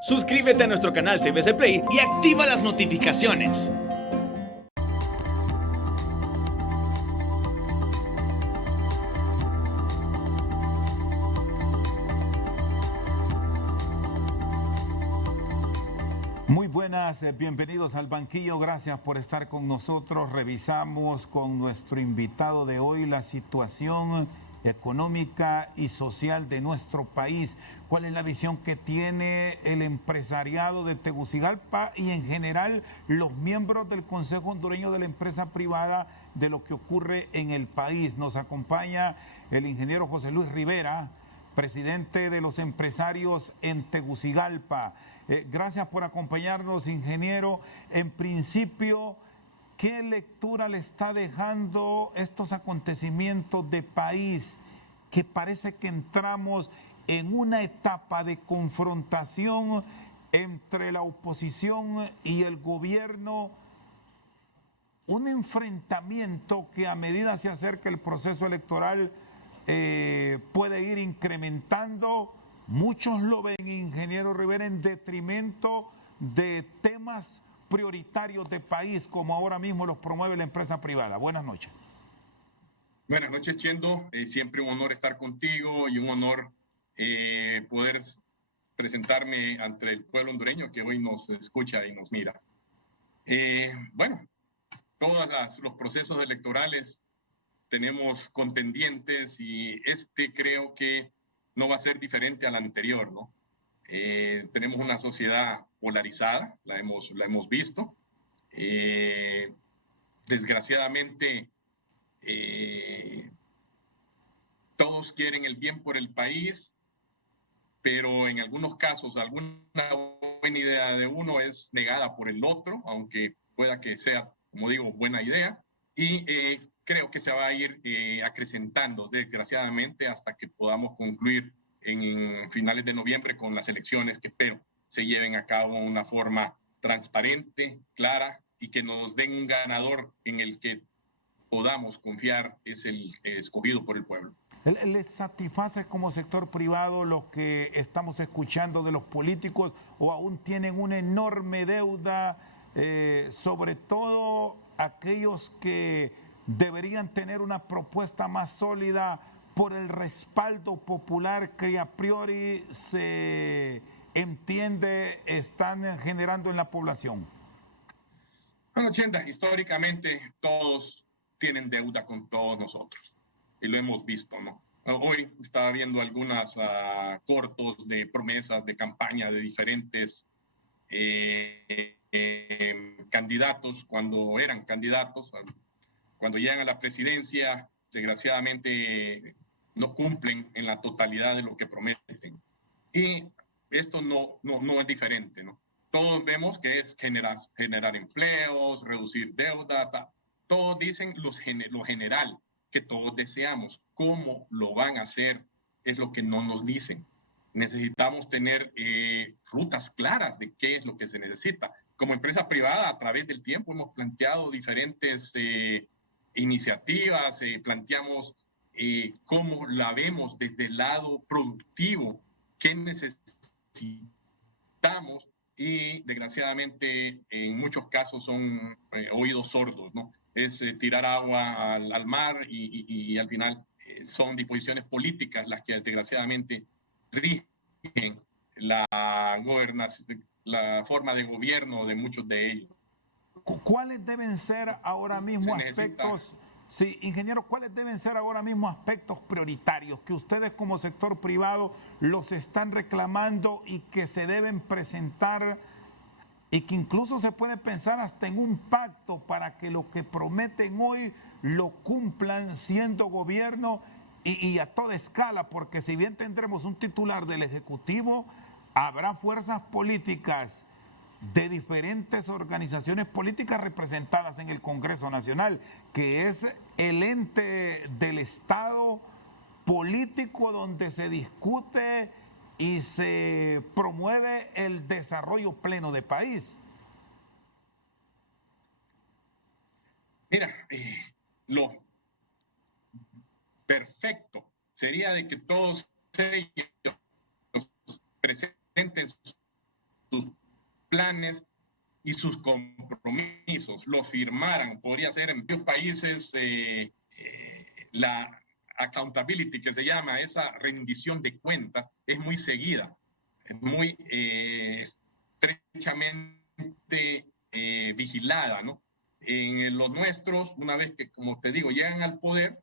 Suscríbete a nuestro canal TVC Play y activa las notificaciones. Muy buenas, bienvenidos al banquillo, gracias por estar con nosotros. Revisamos con nuestro invitado de hoy la situación económica y social de nuestro país. ¿Cuál es la visión que tiene el empresariado de Tegucigalpa y en general los miembros del Consejo Hondureño de la Empresa Privada de lo que ocurre en el país? Nos acompaña el ingeniero José Luis Rivera, presidente de los empresarios en Tegucigalpa. Gracias por acompañarnos, ingeniero. En principio, ¿qué lectura le está dejando estos acontecimientos de país que parece que entramos en una etapa de confrontación entre la oposición y el gobierno? Un enfrentamiento que a medida se acerca el proceso electoral puede ir incrementando. Muchos lo ven, ingeniero Rivera, en detrimento de temas prioritarios de país, como ahora mismo los promueve la empresa privada. Buenas noches. Buenas noches, Chendo. Siempre un honor estar contigo y un honor poder presentarme ante el pueblo hondureño que hoy nos escucha y nos mira. Bueno, todos los procesos electorales tenemos contendientes y creo que no va a ser diferente al anterior, ¿no? Tenemos una sociedad polarizada, la hemos visto. Desgraciadamente, todos quieren el bien por el país, pero en algunos casos alguna buena idea de uno es negada por el otro, aunque pueda que sea, como digo, buena idea. Y creo que se va a ir acrecentando, desgraciadamente, hasta que podamos concluir en finales de noviembre con las elecciones que espero se lleven a cabo de una forma transparente, clara y que nos den un ganador en el que podamos confiar es el escogido por el pueblo. ¿Les satisface como sector privado lo que estamos escuchando de los políticos o aún tienen una enorme deuda, sobre todo aquellos que deberían tener una propuesta más sólida por el respaldo popular que a priori se entiende están generando en la población? Bueno, Chenda, históricamente todos tienen deuda con todos nosotros y lo hemos visto, ¿no? Hoy estaba viendo algunas cortos de promesas de campaña de diferentes candidatos cuando eran candidatos, cuando llegan a la presidencia, desgraciadamente no cumplen en la totalidad de lo que prometen. Y esto no es diferente, ¿no? Todos vemos que es generar empleos, reducir deuda, todos dicen lo general que todos deseamos. ¿Cómo lo van a hacer? Es lo que no nos dicen. Necesitamos tener rutas claras de qué es lo que se necesita. Como empresa privada, a través del tiempo hemos planteado diferentes iniciativas, planteamos cómo la vemos desde el lado productivo, qué necesitamos y desgraciadamente en muchos casos son oídos sordos, ¿no? Es tirar agua al mar y al final son disposiciones políticas las que desgraciadamente rigen la forma de gobierno de muchos de ellos. ¿Cuáles deben ser ahora mismo aspectos? Sí, ingeniero, ¿cuáles deben ser ahora mismo aspectos prioritarios que ustedes como sector privado los están reclamando y que se deben presentar y que incluso se puede pensar hasta en un pacto para que lo que prometen hoy lo cumplan siendo gobierno y a toda escala? Porque si bien tendremos un titular del Ejecutivo, habrá fuerzas políticas de diferentes organizaciones políticas representadas en el Congreso Nacional, que es el ente del Estado político donde se discute y se promueve el desarrollo pleno de país. Mira, lo perfecto sería de que todos ellos presenten sus planes y sus compromisos, los firmaran. Podría ser en varios países la accountability, que se llama, esa rendición de cuentas, es muy seguida, es muy estrechamente vigilada, ¿no? En los nuestros, una vez que, como te digo, llegan al poder,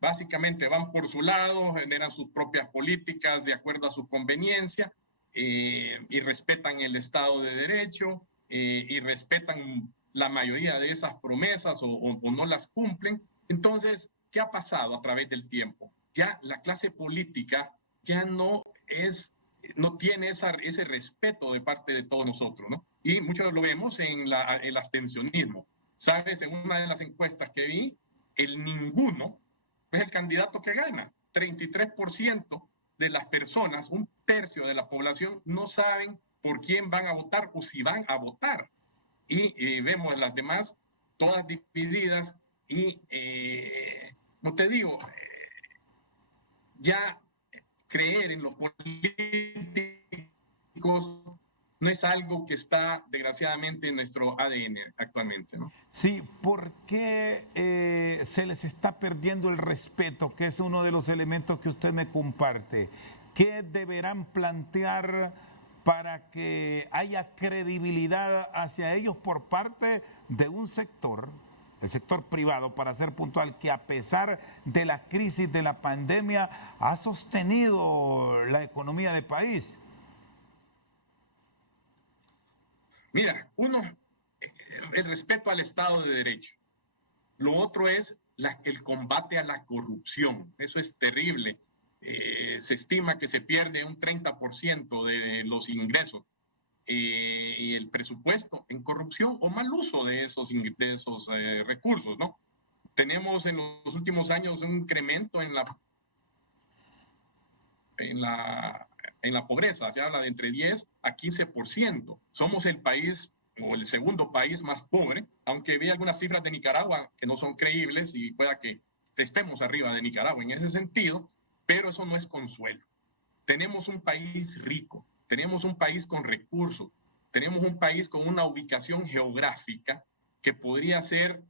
básicamente van por su lado, generan sus propias políticas de acuerdo a su conveniencia, y respetan el Estado de Derecho, y respetan la mayoría de esas promesas o no las cumplen. Entonces, ¿qué ha pasado a través del tiempo? Ya la clase política ya no tiene ese respeto de parte de todos nosotros, ¿no? Y muchos lo vemos en el abstencionismo. ¿Sabes? En una de las encuestas que vi, el ninguno es el candidato que gana. 33% de las personas, un tercio de la población, no saben por quién van a votar o si van a votar. Y vemos las demás todas divididas y, como te digo, ya creer en los políticos no es algo que está desgraciadamente en nuestro ADN actualmente, ¿no? Sí, ¿por qué se les está perdiendo el respeto, que es uno de los elementos que usted me comparte? ¿Qué deberán plantear para que haya credibilidad hacia ellos por parte de un sector, el sector privado, para ser puntual, que a pesar de la crisis de la pandemia ha sostenido la economía del país? Mira, el respeto al Estado de Derecho. Lo otro es el combate a la corrupción. Eso es terrible. Se estima que se pierde un 30% de los ingresos y el presupuesto en corrupción o mal uso de esos recursos, ¿no? Tenemos en los últimos años un incremento en la pobreza, se habla de entre 10 a 15%. Somos el país o el segundo país más pobre, aunque vi algunas cifras de Nicaragua que no son creíbles y pueda que estemos arriba de Nicaragua en ese sentido, pero eso no es consuelo. Tenemos un país rico, tenemos un país con recursos, tenemos un país con una ubicación geográfica que podría ser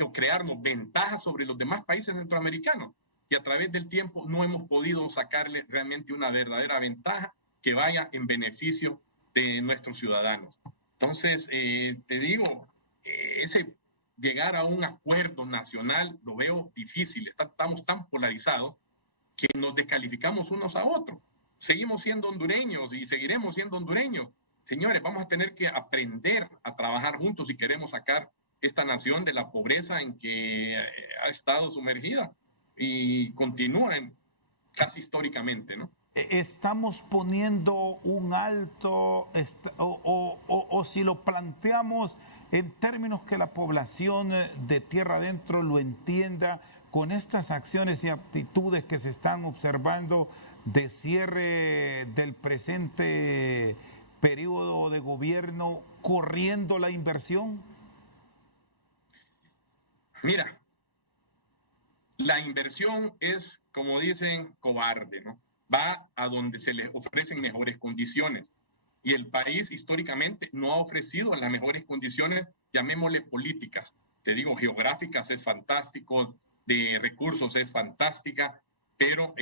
o crearnos ventajas sobre los demás países centroamericanos. Y a través del tiempo no hemos podido sacarle realmente una verdadera ventaja que vaya en beneficio de nuestros ciudadanos. Entonces, te digo, llegar a un acuerdo nacional lo veo difícil. Estamos tan polarizados que nos descalificamos unos a otros. Seguimos siendo hondureños y seguiremos siendo hondureños. Señores, vamos a tener que aprender a trabajar juntos si queremos sacar esta nación de la pobreza en que ha estado sumergida y continúan casi históricamente, ¿no? ¿Estamos poniendo un alto o si lo planteamos en términos que la población de tierra adentro lo entienda, con estas acciones y actitudes que se están observando de cierre del presente periodo de gobierno, corriendo la inversión? Mira, la inversión es, como dicen, cobarde, ¿no? Va a donde se les ofrecen mejores condiciones. Y el país históricamente no ha ofrecido las mejores condiciones, llamémosle políticas. Te digo, geográficas es fantástico, de recursos es fantástica, pero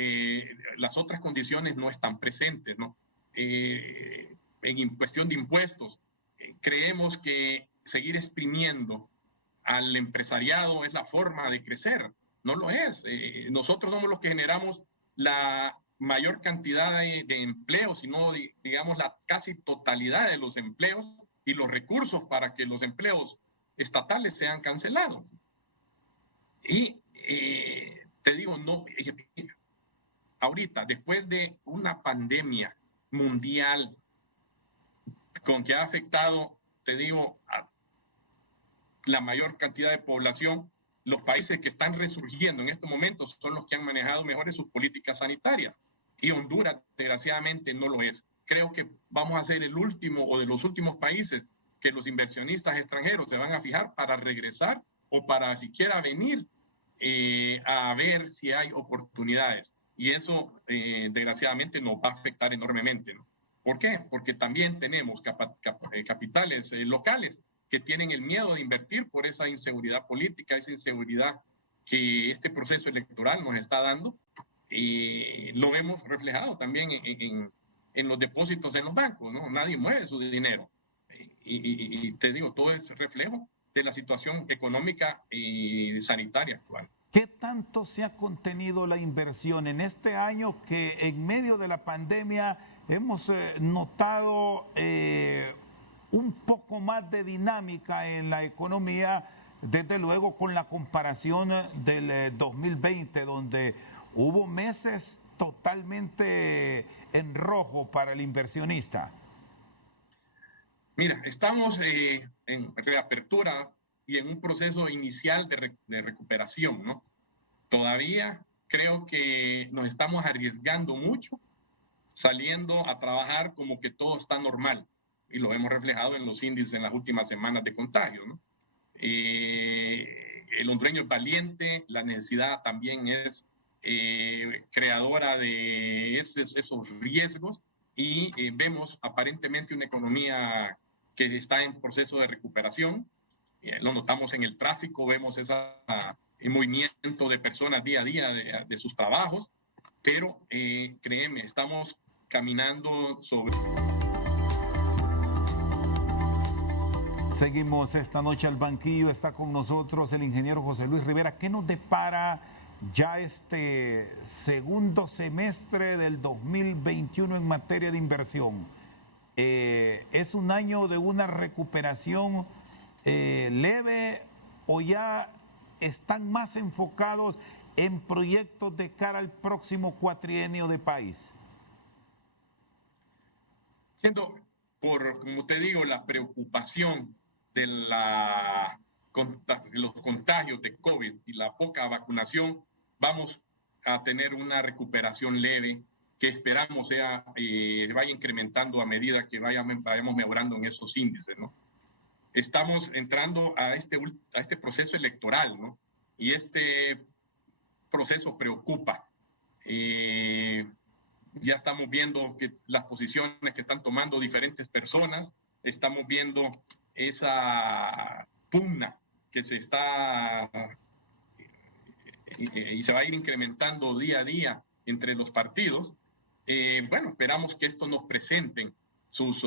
las otras condiciones no están presentes, ¿no? En cuestión de impuestos, creemos que seguir exprimiendo al empresariado es la forma de crecer. No lo es. Nosotros somos los que generamos la mayor cantidad de empleos, sino digamos la casi totalidad de los empleos y los recursos para que los empleos estatales sean cancelados. Y te digo, no, ahorita, después de una pandemia mundial con que ha afectado, te digo, a la mayor cantidad de población, los países que están resurgiendo en estos momentos son los que han manejado mejores sus políticas sanitarias. Y Honduras, desgraciadamente, no lo es. Creo que vamos a ser el último o de los últimos países que los inversionistas extranjeros se van a fijar para regresar o para siquiera venir a ver si hay oportunidades. Y eso, desgraciadamente, nos va a afectar enormemente, ¿no? ¿Por qué? Porque también tenemos capitales locales que tienen el miedo de invertir por esa inseguridad política, esa inseguridad que este proceso electoral nos está dando. Y lo vemos reflejado también en los depósitos en los bancos, ¿no? Nadie mueve su dinero. Y te digo, todo es reflejo de la situación económica y sanitaria actual. ¿Qué tanto se ha contenido la inversión en este año que en medio de la pandemia hemos notado un poco más de dinámica en la economía, desde luego con la comparación del 2020, donde hubo meses totalmente en rojo para el inversionista? Mira, estamos en reapertura y en un proceso inicial de recuperación, ¿no? Todavía creo que nos estamos arriesgando mucho, saliendo a trabajar como que todo está normal, y lo hemos reflejado en los índices en las últimas semanas de contagio, ¿no? El hondureño es valiente, la necesidad también es creadora de esos riesgos, y vemos aparentemente una economía que está en proceso de recuperación. Lo notamos en el tráfico, vemos ese movimiento de personas día a día de sus trabajos, pero créeme, estamos caminando sobre... Seguimos esta noche al banquillo, está con nosotros el ingeniero José Luis Rivera. ¿Qué nos depara ya este segundo semestre del 2021 en materia de inversión? ¿Es un año de una recuperación leve o ya están más enfocados en proyectos de cara al próximo cuatrienio de país? Siendo por, como te digo, la preocupación de los contagios de COVID y la poca vacunación, vamos a tener una recuperación leve que esperamos vaya incrementando a medida que vayamos mejorando en esos índices, ¿no? Estamos entrando a este proceso electoral, ¿no? Y este proceso preocupa. Ya estamos viendo que las posiciones que están tomando diferentes personas, estamos viendo esa pugna que se está y se va a ir incrementando día a día entre los partidos. Bueno, esperamos que esto nos presenten sus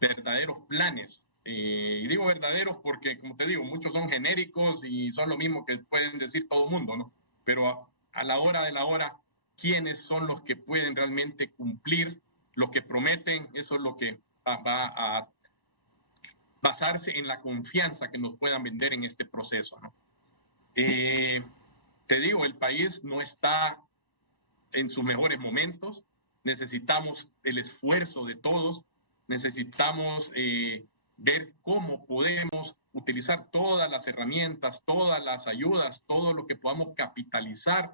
verdaderos planes. Y digo verdaderos porque, como te digo, muchos son genéricos y son lo mismo que pueden decir todo el mundo, ¿no? Pero a la hora de la hora, ¿quiénes son los que pueden realmente cumplir lo que prometen? Eso es lo que va a basarse en la confianza que nos puedan vender en este proceso, ¿no? Te digo, el país no está en sus mejores momentos, necesitamos el esfuerzo de todos, necesitamos ver cómo podemos utilizar todas las herramientas, todas las ayudas, todo lo que podamos capitalizar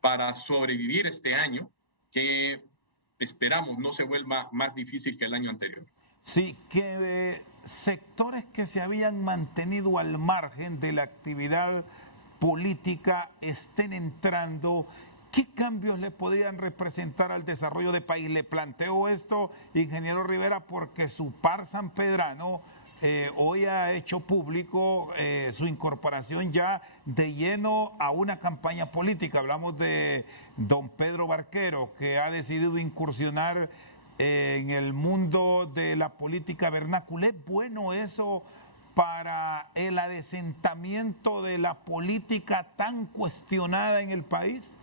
para sobrevivir este año, que esperamos no se vuelva más difícil que el año anterior. Sí, que sectores que se habían mantenido al margen de la actividad política estén entrando. ¿Qué cambios le podrían representar al desarrollo del país? Le planteo esto, ingeniero Rivera, porque su par sanpedrano hoy ha hecho público su incorporación ya de lleno a una campaña política. Hablamos de don Pedro Barquero, que ha decidido incursionar en el mundo de la política vernácula. ¿Es bueno eso para el adesentamiento de la política tan cuestionada en el país?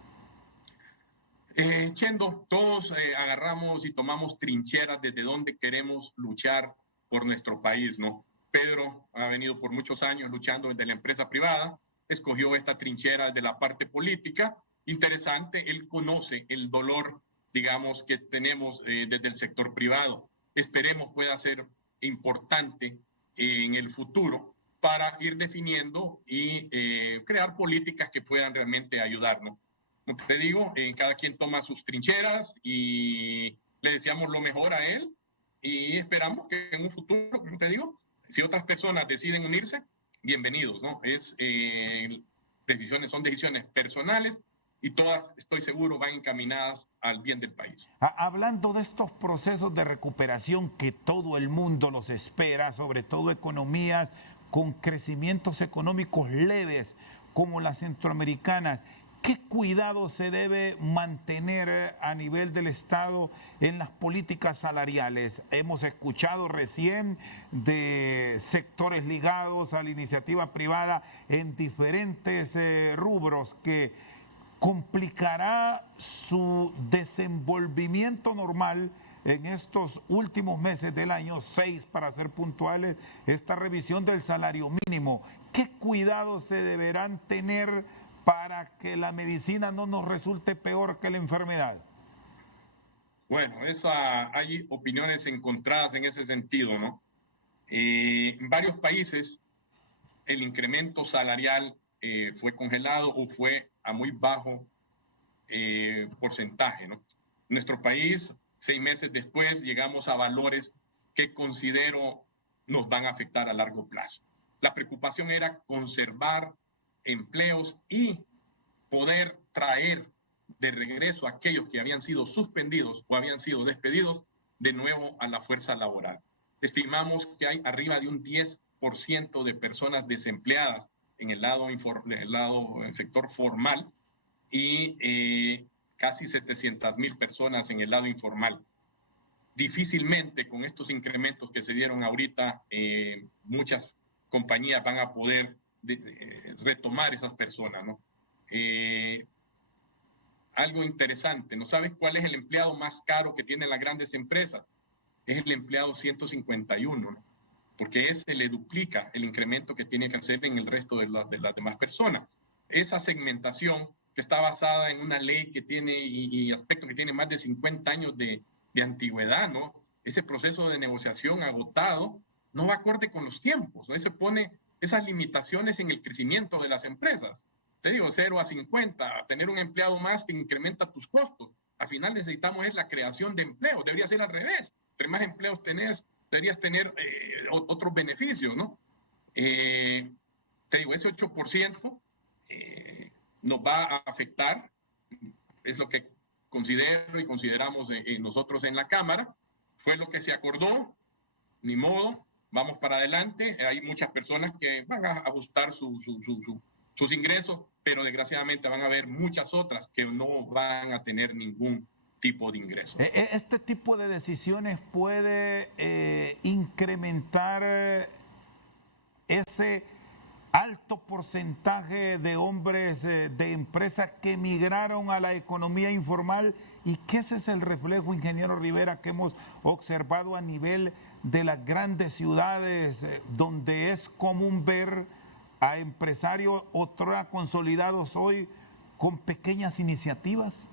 Chendo, todos agarramos y tomamos trincheras desde donde queremos luchar por nuestro país, ¿no? Pedro ha venido por muchos años luchando desde la empresa privada, escogió esta trinchera de la parte política. Interesante, él conoce el dolor, digamos, que tenemos desde el sector privado. Esperemos pueda ser importante en el futuro para ir definiendo y crear políticas que puedan realmente ayudarnos. Como te digo, cada quien toma sus trincheras y le deseamos lo mejor a él y esperamos que en un futuro, como te digo, si otras personas deciden unirse, bienvenidos, ¿no? Son decisiones personales, y todas, estoy seguro, van encaminadas al bien del país. Hablando de estos procesos de recuperación que todo el mundo los espera, sobre todo economías con crecimientos económicos leves como las centroamericanas, ¿qué cuidado se debe mantener a nivel del Estado en las políticas salariales? Hemos escuchado recién de sectores ligados a la iniciativa privada en diferentes rubros que complicará su desenvolvimiento normal en estos últimos meses del año, 6 para ser puntuales, esta revisión del salario mínimo. ¿Qué cuidados se deberán tener para que la medicina no nos resulte peor que la enfermedad? Bueno, hay opiniones encontradas en ese sentido, ¿no? En varios países el incremento salarial fue congelado o fue a muy bajo porcentaje, ¿no? En nuestro país, 6 meses después, llegamos a valores que considero nos van a afectar a largo plazo. La preocupación era conservar empleos y poder traer de regreso a aquellos que habían sido suspendidos o habían sido despedidos de nuevo a la fuerza laboral. Estimamos que hay arriba de un 10% de personas desempleadas en el sector formal y casi 700,000 personas en el lado informal. Difícilmente con estos incrementos que se dieron ahorita, muchas compañías van a poder retomar esas personas, ¿no? Algo interesante, ¿no sabes cuál es el empleado más caro que tienen las grandes empresas? Es el empleado 151, ¿no? Porque ese le duplica el incremento que tiene que hacer en el resto de las demás personas. Esa segmentación que está basada en una ley que tiene y aspecto que tiene más de 50 años de antigüedad, ¿no? Ese proceso de negociación agotado no va acorde con los tiempos, ¿no? Se pone esas limitaciones en el crecimiento de las empresas. Te digo, 0 a 50, tener un empleado más te incrementa tus costos. Al final necesitamos es la creación de empleo, debería ser al revés. Entre más empleos tenés, deberías tener otros beneficios, ¿no? Te digo, ese 8% nos va a afectar, es lo que considero y consideramos nosotros en la Cámara, fue lo que se acordó, ni modo, vamos para adelante, hay muchas personas que van a ajustar sus ingresos, pero desgraciadamente van a haber muchas otras que no van a tener ningún tipo de ingreso. ¿Este tipo de decisiones puede incrementar ese alto porcentaje de hombres de empresas que migraron a la economía informal y que ese es el reflejo, ingeniero Rivera, que hemos observado a nivel de las grandes ciudades donde es común ver a empresarios otrora consolidados hoy con pequeñas iniciativas?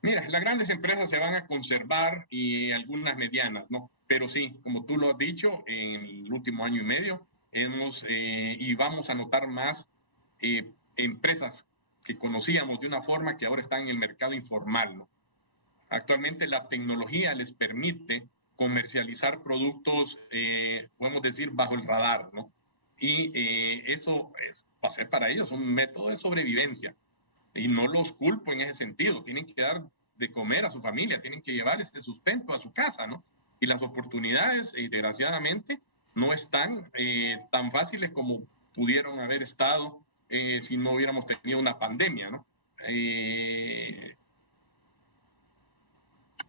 Mira, las grandes empresas se van a conservar y algunas medianas, ¿no? Pero sí, como tú lo has dicho, en el último año y medio y vamos a notar más empresas que conocíamos de una forma que ahora están en el mercado informal, ¿no? Actualmente la tecnología les permite comercializar productos, podemos decir, bajo el radar, ¿no? Y eso va a ser para ellos un método de sobrevivencia. Y no los culpo en ese sentido. Tienen que dar de comer a su familia, tienen que llevar este sustento a su casa, ¿no? Y las oportunidades, desgraciadamente, no están tan fáciles como pudieron haber estado si no hubiéramos tenido una pandemia, ¿no?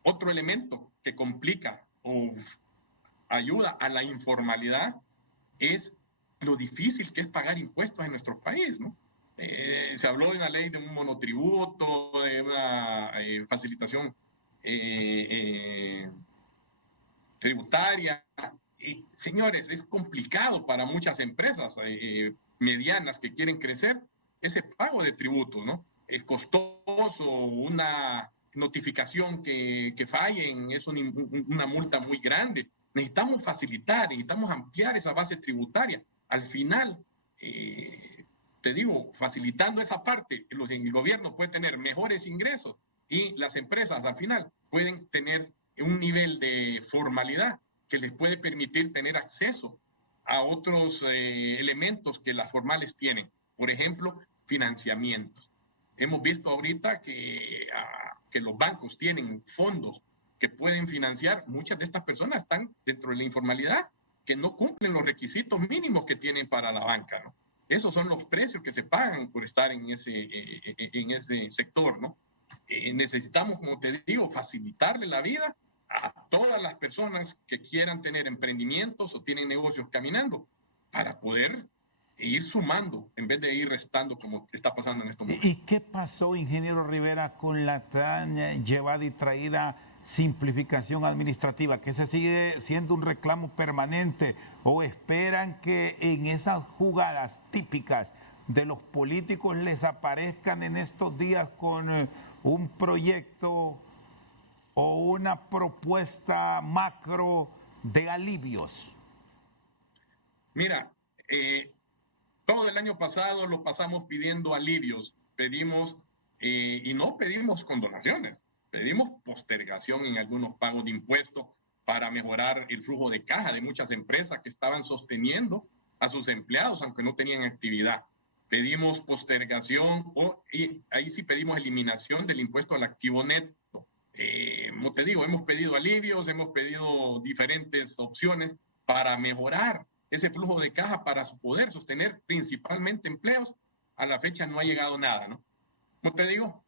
Otro elemento que complica o ayuda a la informalidad es lo difícil que es pagar impuestos en nuestro país, ¿no? Se habló de una ley de un monotributo, de una facilitación tributaria. Y, señores, es complicado para muchas empresas medianas que quieren crecer ese pago de tributo, ¿no? Es costoso, una notificación que fallen es una multa muy grande. Necesitamos facilitar, necesitamos ampliar esa base tributaria. Al final, te digo, facilitando esa parte, el gobierno puede tener mejores ingresos y las empresas al final pueden tener un nivel de formalidad que les puede permitir tener acceso a otros elementos que las formales tienen. Por ejemplo, financiamientos. Hemos visto ahorita que los bancos tienen fondos que pueden financiar. Muchas de estas personas están dentro de la informalidad, que no cumplen los requisitos mínimos que tienen para la banca, ¿no? Esos son los precios que se pagan por estar en ese sector, ¿no? Necesitamos, como te digo, facilitarle la vida a todas las personas que quieran tener emprendimientos o tienen negocios caminando para poder ir sumando en vez de ir restando como está pasando en estos momentos. ¿Y qué pasó, ingeniero Rivera, con la tan llevada y traída simplificación administrativa? ¿Que se sigue siendo un reclamo permanente o esperan que en esas jugadas típicas de los políticos les aparezcan en estos días con un proyecto o una propuesta macro de alivios? Mira, todo el año pasado lo pasamos pidiendo alivios, pedimos, y no pedimos condonaciones, pedimos postergación en algunos pagos de impuestos para mejorar el flujo de caja de muchas empresas que estaban sosteniendo a sus empleados aunque no tenían actividad. Pedimos postergación y ahí sí pedimos eliminación del impuesto al activo neto. Como te digo, hemos pedido alivios, hemos pedido diferentes opciones para mejorar ese flujo de caja para poder sostener principalmente empleos. A la fecha no ha llegado nada, ¿no? Como te digo,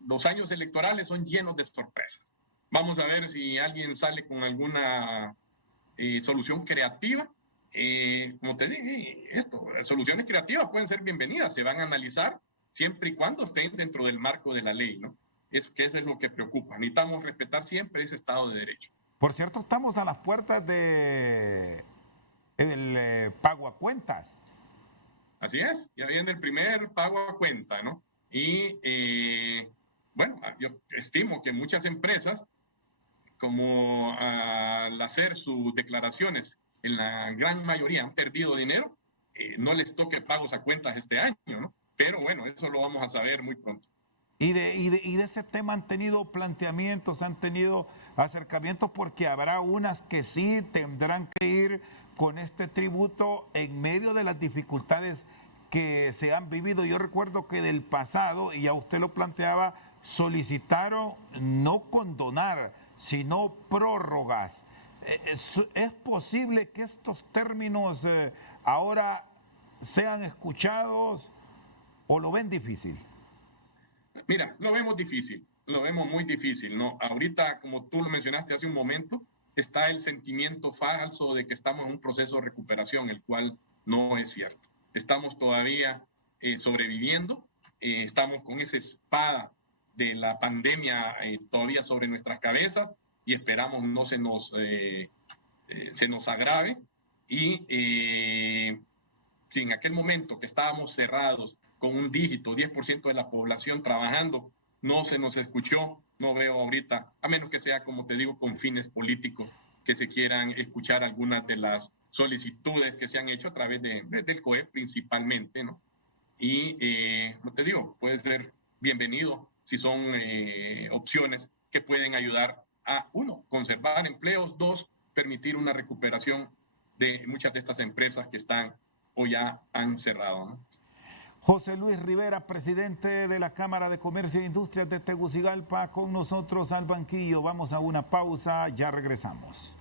los años electorales son llenos de sorpresas. Vamos a ver si alguien sale con alguna solución creativa. Como te dije, las soluciones creativas pueden ser bienvenidas, se van a analizar siempre y cuando estén dentro del marco de la ley, ¿no? Eso es lo que preocupa. Necesitamos respetar siempre ese Estado de Derecho. Por cierto, estamos a las puertas de el pago a cuentas. Así es, ya viene el primer pago a cuenta, ¿no? Y bueno, yo estimo que muchas empresas, como al hacer sus declaraciones, en la gran mayoría han perdido dinero, no les toque pagos a cuentas este año, ¿no? Pero bueno, eso lo vamos a saber muy pronto. Y de ese tema han tenido planteamientos, han tenido acercamientos, porque habrá unas que sí tendrán que ir con este tributo en medio de las dificultades que se han vivido. Yo recuerdo que del pasado, y ya usted lo planteaba, solicitaron no condonar, sino prórrogas. ¿Es posible que estos términos ahora sean escuchados o lo ven difícil? Mira, lo vemos difícil, lo vemos muy difícil, ¿no? Ahorita, como tú lo mencionaste hace un momento, está el sentimiento falso de que estamos en un proceso de recuperación, el cual no es cierto. Estamos todavía sobreviviendo, estamos con esa espada de la pandemia todavía sobre nuestras cabezas y esperamos no se nos agrave. Y si en aquel momento que estábamos cerrados con un dígito, 10% de la población trabajando, no se nos escuchó, no veo ahorita, a menos que sea, como te digo, con fines políticos, que se quieran escuchar algunas de las solicitudes que se han hecho a través del COEP principalmente, ¿no? Y, como te digo, puede ser bienvenido si son opciones que pueden ayudar a, uno, conservar empleos, dos, permitir una recuperación de muchas de estas empresas que están o ya han cerrado, ¿no? José Luis Rivera, presidente de la Cámara de Comercio e Industrias de Tegucigalpa, con nosotros al banquillo. Vamos a una pausa, ya regresamos.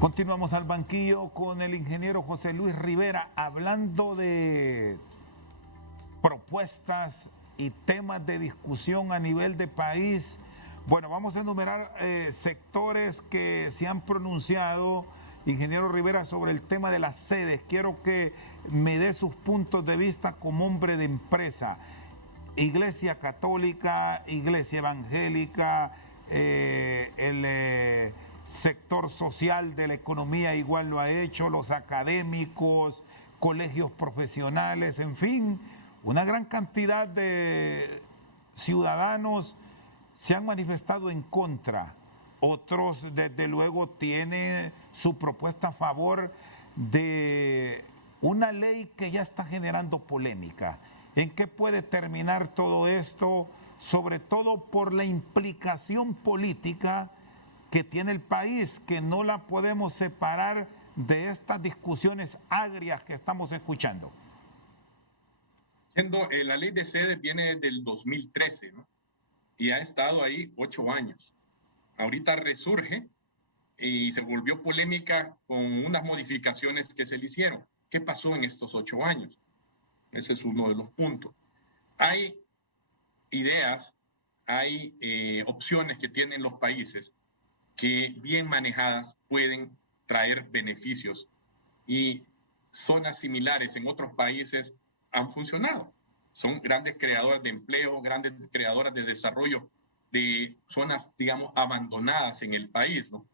Continuamos al banquillo con el ingeniero José Luis Rivera, hablando de propuestas y temas de discusión a nivel de país. Bueno, vamos a enumerar sectores que se han pronunciado, ingeniero Rivera, sobre el tema de las sedes. Quiero que me dé sus puntos de vista como hombre de empresa. Iglesia Católica, Iglesia Evangélica, el sector social de la economía igual lo ha hecho, los académicos, colegios profesionales, en fin, una gran cantidad de ciudadanos se han manifestado en contra. Otros, desde luego, tienen su propuesta a favor de una ley que ya está generando polémica. ¿En qué puede terminar todo esto? sobre todo por la implicación política que tiene el país, que no la podemos separar de estas discusiones agrias que estamos escuchando? La ley de sedes viene del 2013, ¿no? Y ha estado ahí 8 años. Ahorita resurge y se volvió polémica con unas modificaciones que se le hicieron. ¿Qué pasó en estos 8 años? Ese es uno de los puntos. Hay ideas, hay opciones que tienen los países que bien manejadas pueden traer beneficios, y zonas similares en otros países han funcionado. Son grandes creadoras de empleo, grandes creadoras de desarrollo de zonas, digamos, abandonadas en el país, ¿no?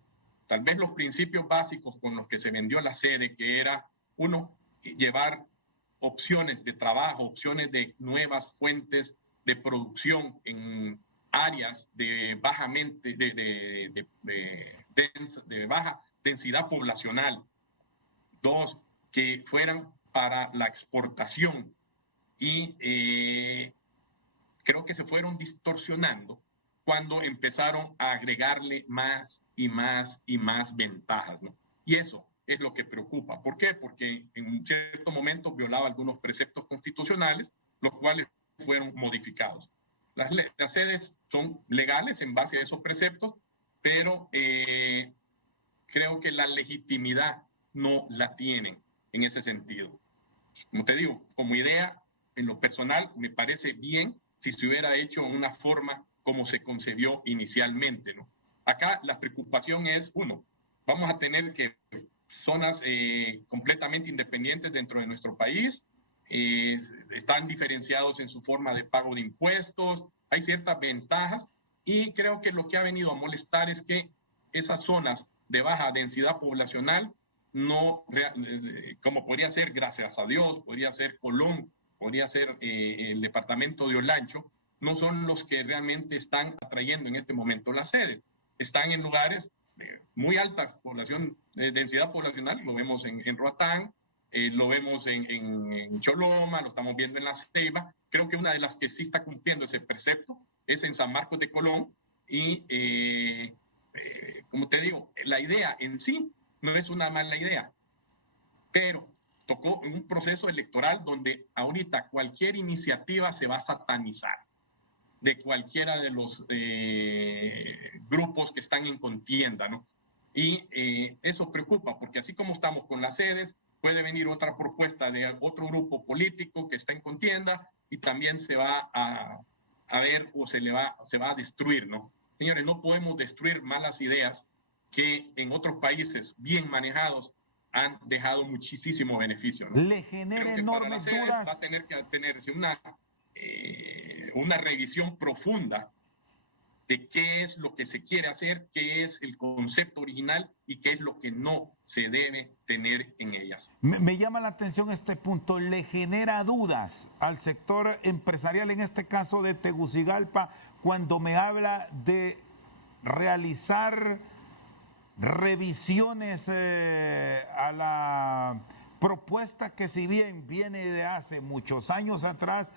Tal vez los principios básicos con los que se vendió la sede, que era, uno, llevar opciones de trabajo, opciones de nuevas fuentes de producción en áreas de baja densidad poblacional. Dos, que fueran para la exportación. Y creo que se fueron distorsionando cuando empezaron a agregarle más y más y más ventajas, ¿no? Y eso es lo que preocupa. ¿Por qué? Porque en un cierto momento violaba algunos preceptos constitucionales, los cuales fueron modificados. Las sedes son legales en base a esos preceptos, pero creo que la legitimidad no la tienen en ese sentido. Como te digo, como idea, en lo personal, me parece bien si se hubiera hecho en una forma como se concebió inicialmente, ¿no? Acá la preocupación es, uno, vamos a tener que zonas completamente independientes dentro de nuestro país, están diferenciados en su forma de pago de impuestos, hay ciertas ventajas, y creo que lo que ha venido a molestar es que esas zonas de baja densidad poblacional no, como podría ser, gracias a Dios, podría ser Colón, podría ser el departamento de Olancho, no son los que realmente están atrayendo en este momento la sede. Están en lugares de muy alta densidad poblacional, lo vemos en Roatán, lo vemos en Choloma, lo estamos viendo en La Ceiba. Creo que una de las que sí está cumpliendo ese precepto es en San Marcos de Colón, y como te digo, la idea en sí no es una mala idea, pero tocó en un proceso electoral donde ahorita cualquier iniciativa se va a satanizar de cualquiera de los grupos que están en contienda, ¿no? Y eso preocupa, porque así como estamos con las sedes, puede venir otra propuesta de otro grupo político que está en contienda y también se va a ver o se va a destruir, ¿no? Señores, no podemos destruir malas ideas que en otros países bien manejados han dejado muchísimo beneficio, ¿no? Le genera enormes dudas. Va a tener que tenerse una revisión profunda de qué es lo que se quiere hacer, qué es el concepto original y qué es lo que no se debe tener en ellas. Me llama la atención este punto. ¿Le genera dudas al sector empresarial, en este caso de Tegucigalpa, cuando me habla de realizar revisiones a la propuesta que, si bien viene de hace muchos años atrás,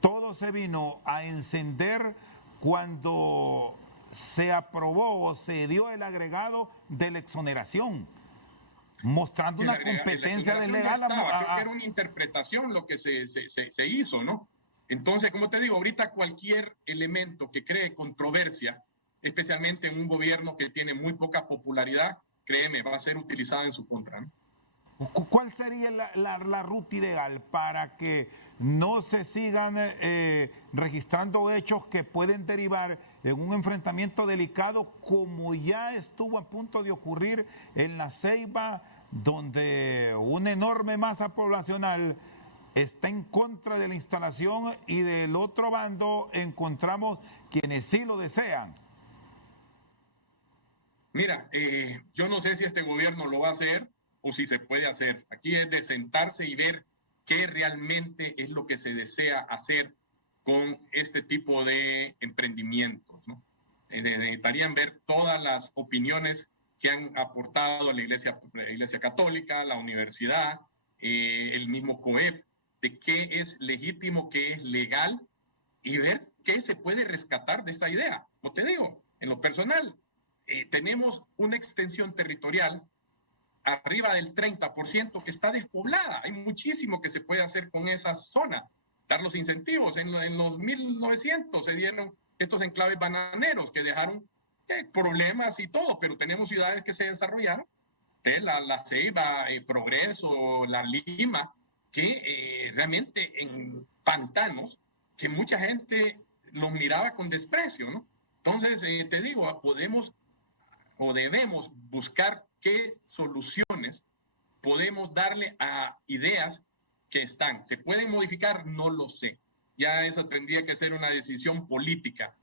todo se vino a encender cuando se aprobó o se dio el agregado de la exoneración, mostrando una competencia desleal? Creo que era una interpretación lo que se hizo, ¿no? Entonces, como te digo, ahorita cualquier elemento que cree controversia, especialmente en un gobierno que tiene muy poca popularidad, créeme, va a ser utilizada en su contra, ¿no? ¿Cuál sería la ruta ideal para que no se sigan registrando hechos que pueden derivar en un enfrentamiento delicado, como ya estuvo a punto de ocurrir en La Ceiba, donde una enorme masa poblacional está en contra de la instalación y del otro bando encontramos quienes sí lo desean? Mira, yo no sé si este gobierno lo va a hacer o si se puede hacer. Aquí es de sentarse y ver qué realmente es lo que se desea hacer con este tipo de emprendimientos, ¿no? Necesitarían ver todas las opiniones que han aportado la Iglesia Católica, la universidad, el mismo COEP, de qué es legítimo, qué es legal y ver qué se puede rescatar de esa idea. Como te digo, en lo personal, tenemos una extensión territorial arriba del 30% que está despoblada. Hay muchísimo que se puede hacer con esa zona. Dar los incentivos. En los 1900 se dieron estos enclaves bananeros que dejaron problemas y todo, pero tenemos ciudades que se desarrollaron, la Ceiba, Progreso, La Lima, que realmente en pantanos que mucha gente los miraba con desprecio, ¿no? Entonces, te digo, podemos o debemos buscar qué soluciones podemos darle a ideas que están. ¿Se pueden modificar? No lo sé. Ya eso tendría que ser una decisión política.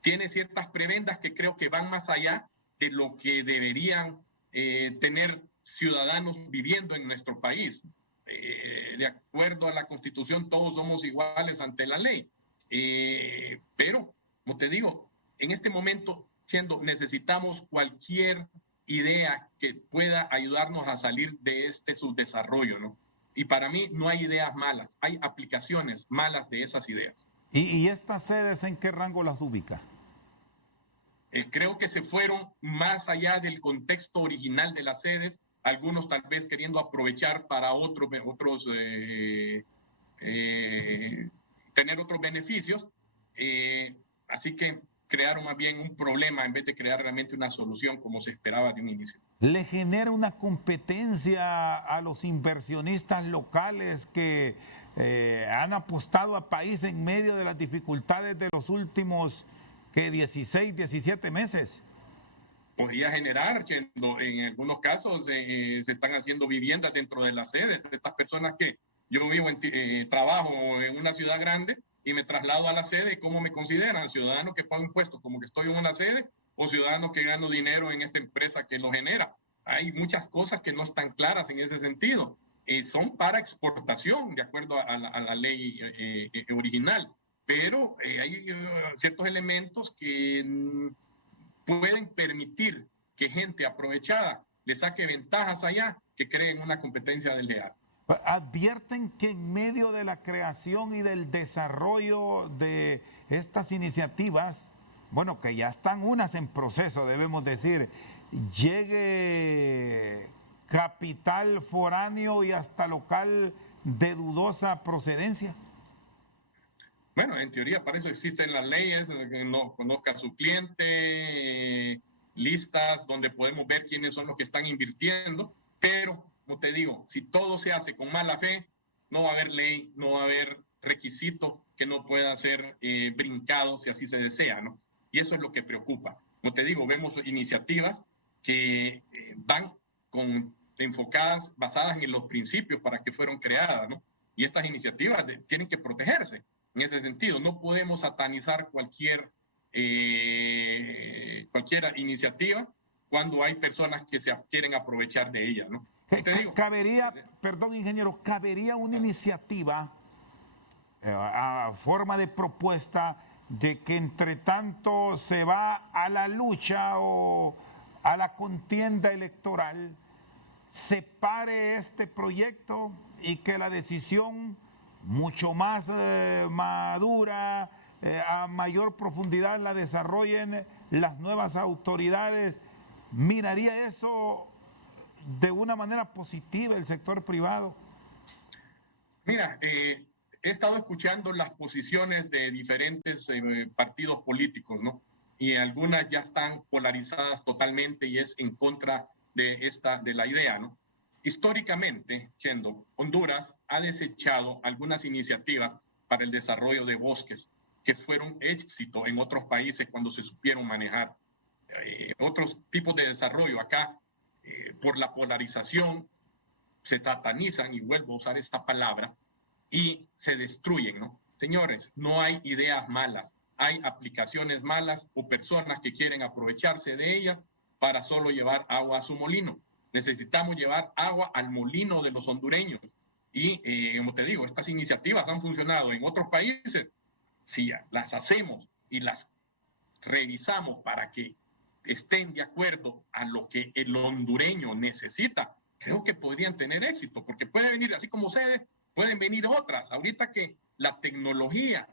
Tiene ciertas prebendas que creo que van más allá de lo que deberían tener ciudadanos viviendo en nuestro país. De acuerdo a la Constitución, todos somos iguales ante la ley. Pero, como te digo, en este momento, necesitamos cualquier idea que pueda ayudarnos a salir de este subdesarrollo, ¿no? Y para mí no hay ideas malas, hay aplicaciones malas de esas ideas. ¿Y estas sedes en qué rango las ubica? Creo que se fueron más allá del contexto original de las sedes, algunos tal vez queriendo aprovechar para tener otros beneficios, así que crearon más bien un problema en vez de crear realmente una solución como se esperaba de un inicio. ¿Le genera una competencia a los inversionistas locales que han apostado al país en medio de las dificultades de los últimos 16, 17 meses? Podría generar, en algunos casos se están haciendo viviendas dentro de las sedes. Estas personas que yo vivo, trabajo en una ciudad grande y me traslado a la sede, ¿cómo me consideran? ¿Ciudadano que paga impuestos como que estoy en una sede o ciudadano que gano dinero en esta empresa que lo genera? Hay muchas cosas que no están claras en ese sentido. Son para exportación, de acuerdo a la ley original, pero hay ciertos elementos que pueden permitir que gente aprovechada le saque ventajas allá, que creen una competencia desleal. Advierten que en medio de la creación y del desarrollo de estas iniciativas, bueno, que ya están unas en proceso, debemos decir, llegue capital foráneo y hasta local de dudosa procedencia. Bueno, en teoría para eso existen las leyes, que no conozca a su cliente, listas donde podemos ver quiénes son los que están invirtiendo, pero como te digo, si todo se hace con mala fe, no va a haber ley, no va a haber requisito que no pueda ser brincado si así se desea, ¿no? Y eso es lo que preocupa. Como te digo, vemos iniciativas que van enfocadas, basadas en los principios para que fueron creadas, ¿no? Y estas iniciativas tienen que protegerse en ese sentido. No podemos satanizar cualquier iniciativa cuando hay personas que se quieren aprovechar de ella, ¿no? Cabería, perdón ingeniero, cabería una iniciativa a forma de propuesta de que entre tanto se va a la lucha o a la contienda electoral, se pare este proyecto y que la decisión mucho más madura, a mayor profundidad la desarrollen las nuevas autoridades? ¿Miraría eso de una manera positiva el sector privado? Mira, he estado escuchando las posiciones de diferentes partidos políticos, ¿no? Y algunas ya están polarizadas totalmente y es en contra de la idea, ¿no? Históricamente, Honduras ha desechado algunas iniciativas para el desarrollo de bosques que fueron éxito en otros países cuando se supieron manejar. Otros tipos de desarrollo acá, por la polarización, se satanizan, y vuelvo a usar esta palabra, y se destruyen, ¿no? Señores, no hay ideas malas, hay aplicaciones malas o personas que quieren aprovecharse de ellas para solo llevar agua a su molino. Necesitamos llevar agua al molino de los hondureños. Y, como te digo, estas iniciativas han funcionado en otros países. Si las hacemos y las revisamos para que estén de acuerdo a lo que el hondureño necesita, creo que podrían tener éxito, porque puede venir, así como ustedes, pueden venir otras. Ahorita que la tecnología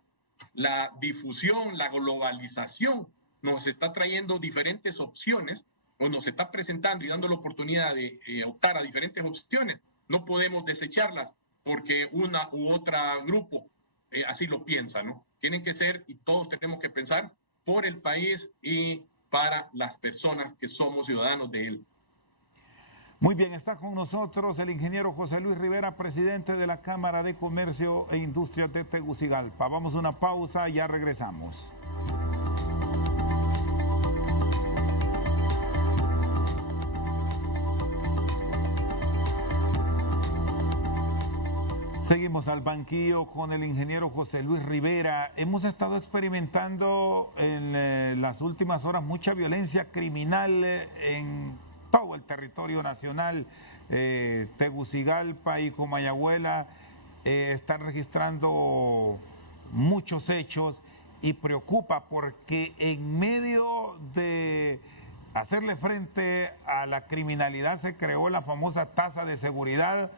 la difusión, la globalización nos está trayendo diferentes opciones, o nos está presentando y dando la oportunidad de optar a diferentes opciones. No podemos desecharlas porque una u otra grupo así lo piensa, ¿no? Tienen que ser, y todos tenemos que pensar por el país y para las personas que somos ciudadanos de él. Muy bien, está con nosotros el ingeniero José Luis Rivera, presidente de la Cámara de Comercio e Industrias de Tegucigalpa. Vamos a una pausa, ya regresamos. Seguimos al banquillo con el ingeniero José Luis Rivera. Hemos estado experimentando en las últimas horas mucha violencia criminal en todo el territorio nacional. Tegucigalpa y Comayagüela están registrando muchos hechos y preocupa porque en medio de hacerle frente a la criminalidad se creó la famosa tasa de seguridad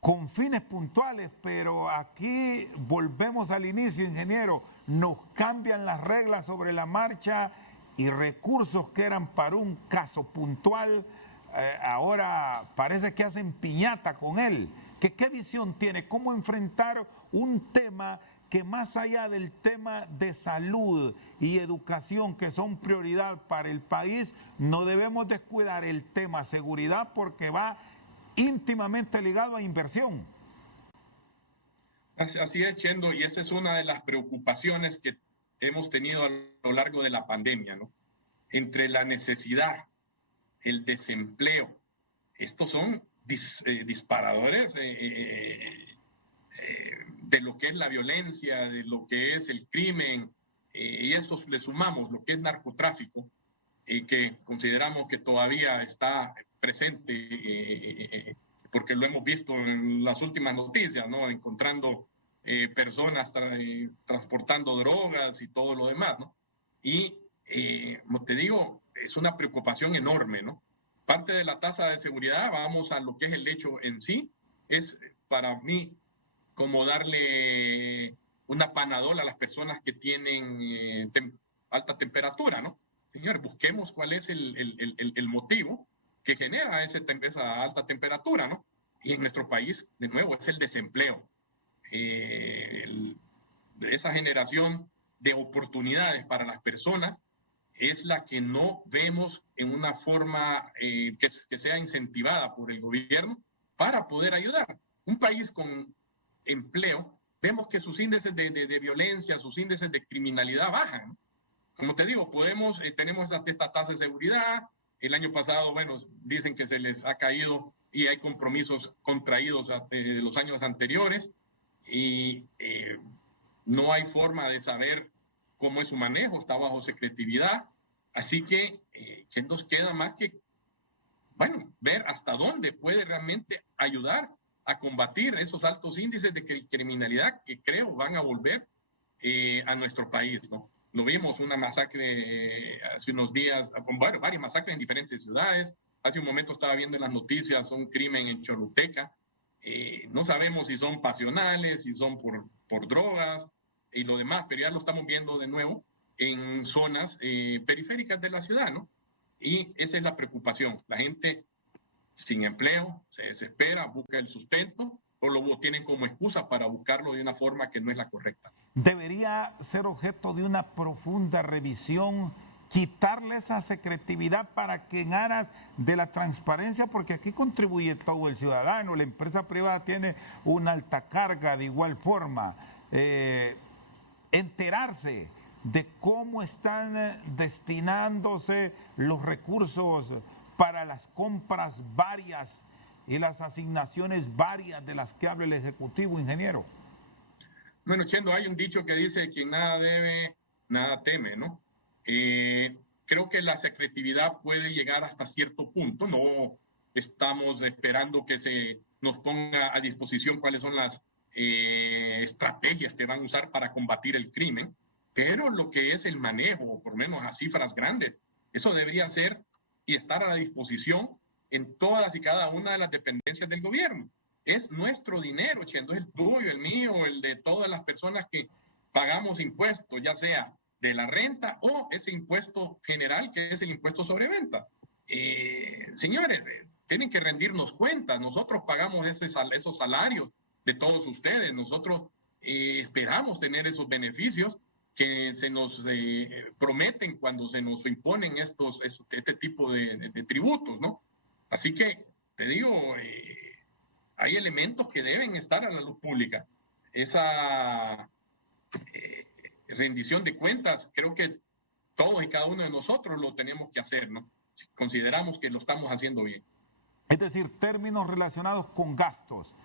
con fines puntuales, pero aquí volvemos al inicio, ingeniero. Nos cambian las reglas sobre la marcha y recursos que eran para un caso puntual, ahora parece que hacen piñata con él. ¿Qué visión tiene? ¿Cómo enfrentar un tema que más allá del tema de salud y educación, que son prioridad para el país, no debemos descuidar el tema seguridad porque va íntimamente ligado a inversión? Así es, Chendo, y esa es una de las preocupaciones que hemos tenido a lo largo de la pandemia, ¿no? Entre la necesidad, el desempleo, estos son disparadores de lo que es la violencia, de lo que es el crimen, y esto le sumamos lo que es narcotráfico, que consideramos que todavía está presente, porque lo hemos visto en las últimas noticias, ¿no? Encontrando personas transportando drogas y todo lo demás, ¿no? Y, como te digo, es una preocupación enorme, ¿no? Parte de la tasa de seguridad, vamos a lo que es el hecho en sí, es para mí como darle una Panadol a las personas que tienen alta temperatura, ¿no? Señores, busquemos cuál es el motivo que genera esa alta temperatura, ¿no? Y en nuestro país, de nuevo, es el desempleo. Esa generación de oportunidades para las personas es la que no vemos en una forma que sea incentivada por el gobierno para poder ayudar. Un país con empleo, vemos que sus índices de violencia, sus índices de criminalidad bajan, ¿no? Como te digo, tenemos esta tasa de seguridad. El año pasado, bueno, dicen que se les ha caído y hay compromisos contraídos de los años anteriores y no hay forma de saber cómo es su manejo, está bajo secretividad. Así que, ¿qué nos queda más que, bueno, ver hasta dónde puede realmente ayudar a combatir esos altos índices de criminalidad que creo van a volver a nuestro país, ¿no? Lo vimos, una masacre hace unos días, bueno, varias masacres en diferentes ciudades. Hace un momento estaba viendo en las noticias un crimen en Choluteca. No sabemos si son pasionales, si son por drogas y lo demás, pero ya lo estamos viendo de nuevo en zonas periféricas de la ciudad, ¿no? Y esa es la preocupación. La gente sin empleo se desespera, busca el sustento o lo tienen como excusa para buscarlo de una forma que no es la correcta. Debería ser objeto de una profunda revisión, quitarle esa secretividad para que en aras de la transparencia, porque aquí contribuye todo el ciudadano, la empresa privada tiene una alta carga de igual forma, enterarse de cómo están destinándose los recursos para las compras varias y las asignaciones varias de las que habla el Ejecutivo, ingeniero. Bueno, Chendo, hay un dicho que dice: quien nada debe, nada teme, ¿no? Creo que la secretividad puede llegar hasta cierto punto. No estamos esperando que se nos ponga a disposición cuáles son las estrategias que van a usar para combatir el crimen, pero lo que es el manejo, por lo menos a cifras grandes, eso debería ser y estar a la disposición en todas y cada una de las dependencias del gobierno. Es nuestro dinero, Chendo, es el tuyo, el mío, el de todas las personas que pagamos impuestos, ya sea de la renta o ese impuesto general que es el impuesto sobre venta. Señores, tienen que rendirnos cuentas. Nosotros pagamos esos salarios de todos ustedes. Nosotros esperamos tener esos beneficios que se nos prometen cuando se nos imponen este tipo de tributos, ¿no? Así que, te digo, hay elementos que deben estar a la luz pública. Esa rendición de cuentas, creo que todos y cada uno de nosotros lo tenemos que hacer, ¿no? Consideramos que lo estamos haciendo bien. Es decir, términos relacionados con gastos,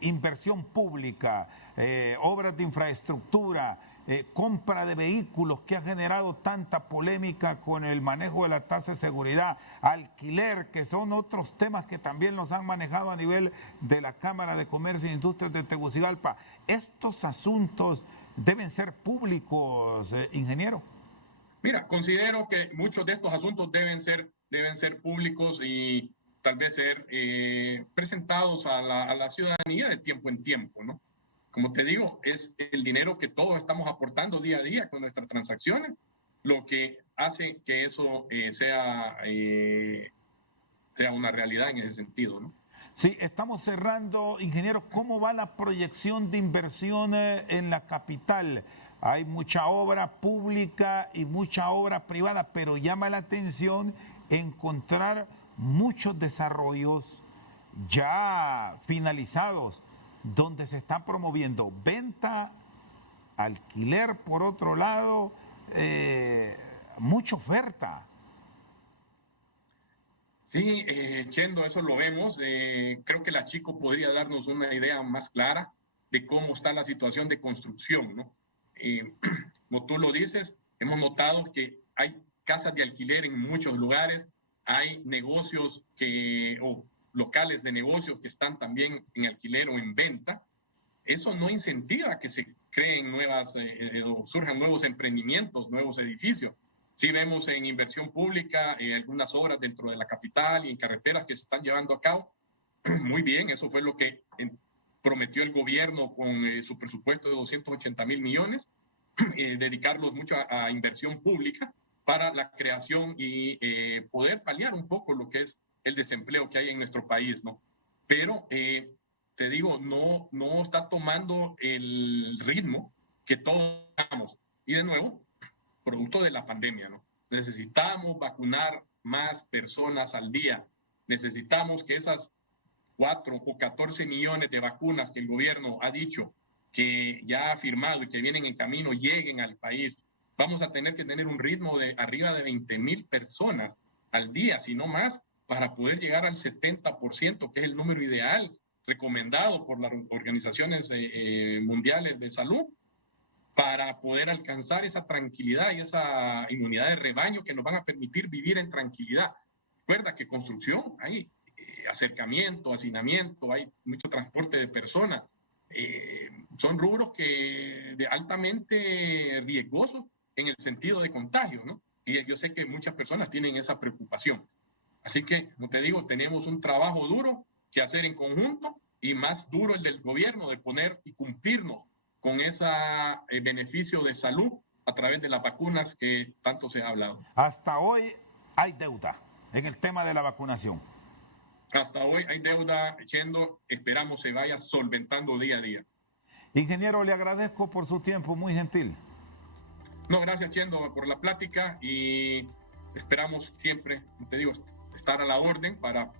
inversión pública, obras de infraestructura, compra de vehículos que ha generado tanta polémica con el manejo de la tasa de seguridad, alquiler, que son otros temas que también los han manejado a nivel de la Cámara de Comercio e Industrias de Tegucigalpa. Estos asuntos deben ser públicos, ingeniero. Mira, considero que muchos de estos asuntos deben ser públicos y tal vez ser presentados a la ciudadanía de tiempo en tiempo, ¿no? Como te digo, es el dinero que todos estamos aportando día a día con nuestras transacciones lo que hace que eso sea una realidad en ese sentido, ¿no? Sí, estamos cerrando, ingeniero. ¿Cómo va la proyección de inversión en la capital? Hay mucha obra pública y mucha obra privada, pero llama la atención encontrar muchos desarrollos ya finalizados, donde se está promoviendo venta, alquiler por otro lado, mucha oferta. Sí, Chendo, eso lo vemos. Creo que la Chico podría darnos una idea más clara de cómo está la situación de construcción, ¿no? Como tú lo dices, hemos notado que hay casas de alquiler en muchos lugares, hay negocios o locales de negocios que están también en alquiler o en venta. Eso no incentiva que se creen o surjan nuevos emprendimientos, nuevos edificios. Sí vemos en inversión pública algunas obras dentro de la capital y en carreteras que se están llevando a cabo. Muy bien, eso fue lo que prometió el gobierno con su presupuesto de 280,000 millones, dedicarlos mucho a inversión pública para la creación y poder paliar un poco lo que es el desempleo que hay en nuestro país, ¿no? Pero, te digo, no está tomando el ritmo que todos damos. Y de nuevo, producto de la pandemia, ¿no? Necesitamos vacunar más personas al día. Necesitamos que esas 4 o 14 millones de vacunas que el gobierno ha dicho que ya ha firmado y que vienen en camino lleguen al país. Vamos a tener que tener un ritmo de arriba de 20,000 personas al día, si no más, para poder llegar al 70%, que es el número ideal recomendado por las organizaciones mundiales de salud, para poder alcanzar esa tranquilidad y esa inmunidad de rebaño que nos van a permitir vivir en tranquilidad. Recuerda que construcción hay acercamiento, hacinamiento, hay mucho transporte de personas. Son rubros altamente riesgosos en el sentido de contagio, ¿no? Y yo sé que muchas personas tienen esa preocupación. Así que, como te digo, tenemos un trabajo duro que hacer en conjunto y más duro el del gobierno de poner y cumplirnos con ese beneficio de salud a través de las vacunas que tanto se ha hablado. Hasta hoy hay deuda en el tema de la vacunación. Hasta hoy hay deuda, Chendo, esperamos se vaya solventando día a día. Ingeniero, le agradezco por su tiempo, muy gentil. No, gracias, Chendo, por la plática y esperamos siempre, como te digo, estar a la orden para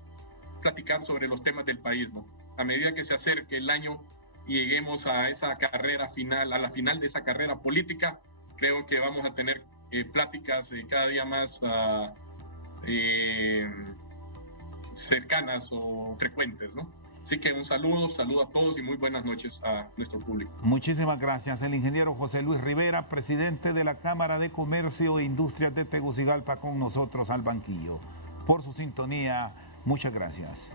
platicar sobre los temas del país, ¿no? A medida que se acerque el año y lleguemos a esa carrera final, a la final de esa carrera política, creo que vamos a tener pláticas cada día más cercanas o frecuentes, ¿no? Así que un saludo a todos y muy buenas noches a nuestro público. Muchísimas gracias. El ingeniero José Luis Rivera, presidente de la Cámara de Comercio e Industrias de Tegucigalpa, con nosotros al banquillo. Por su sintonía, muchas gracias.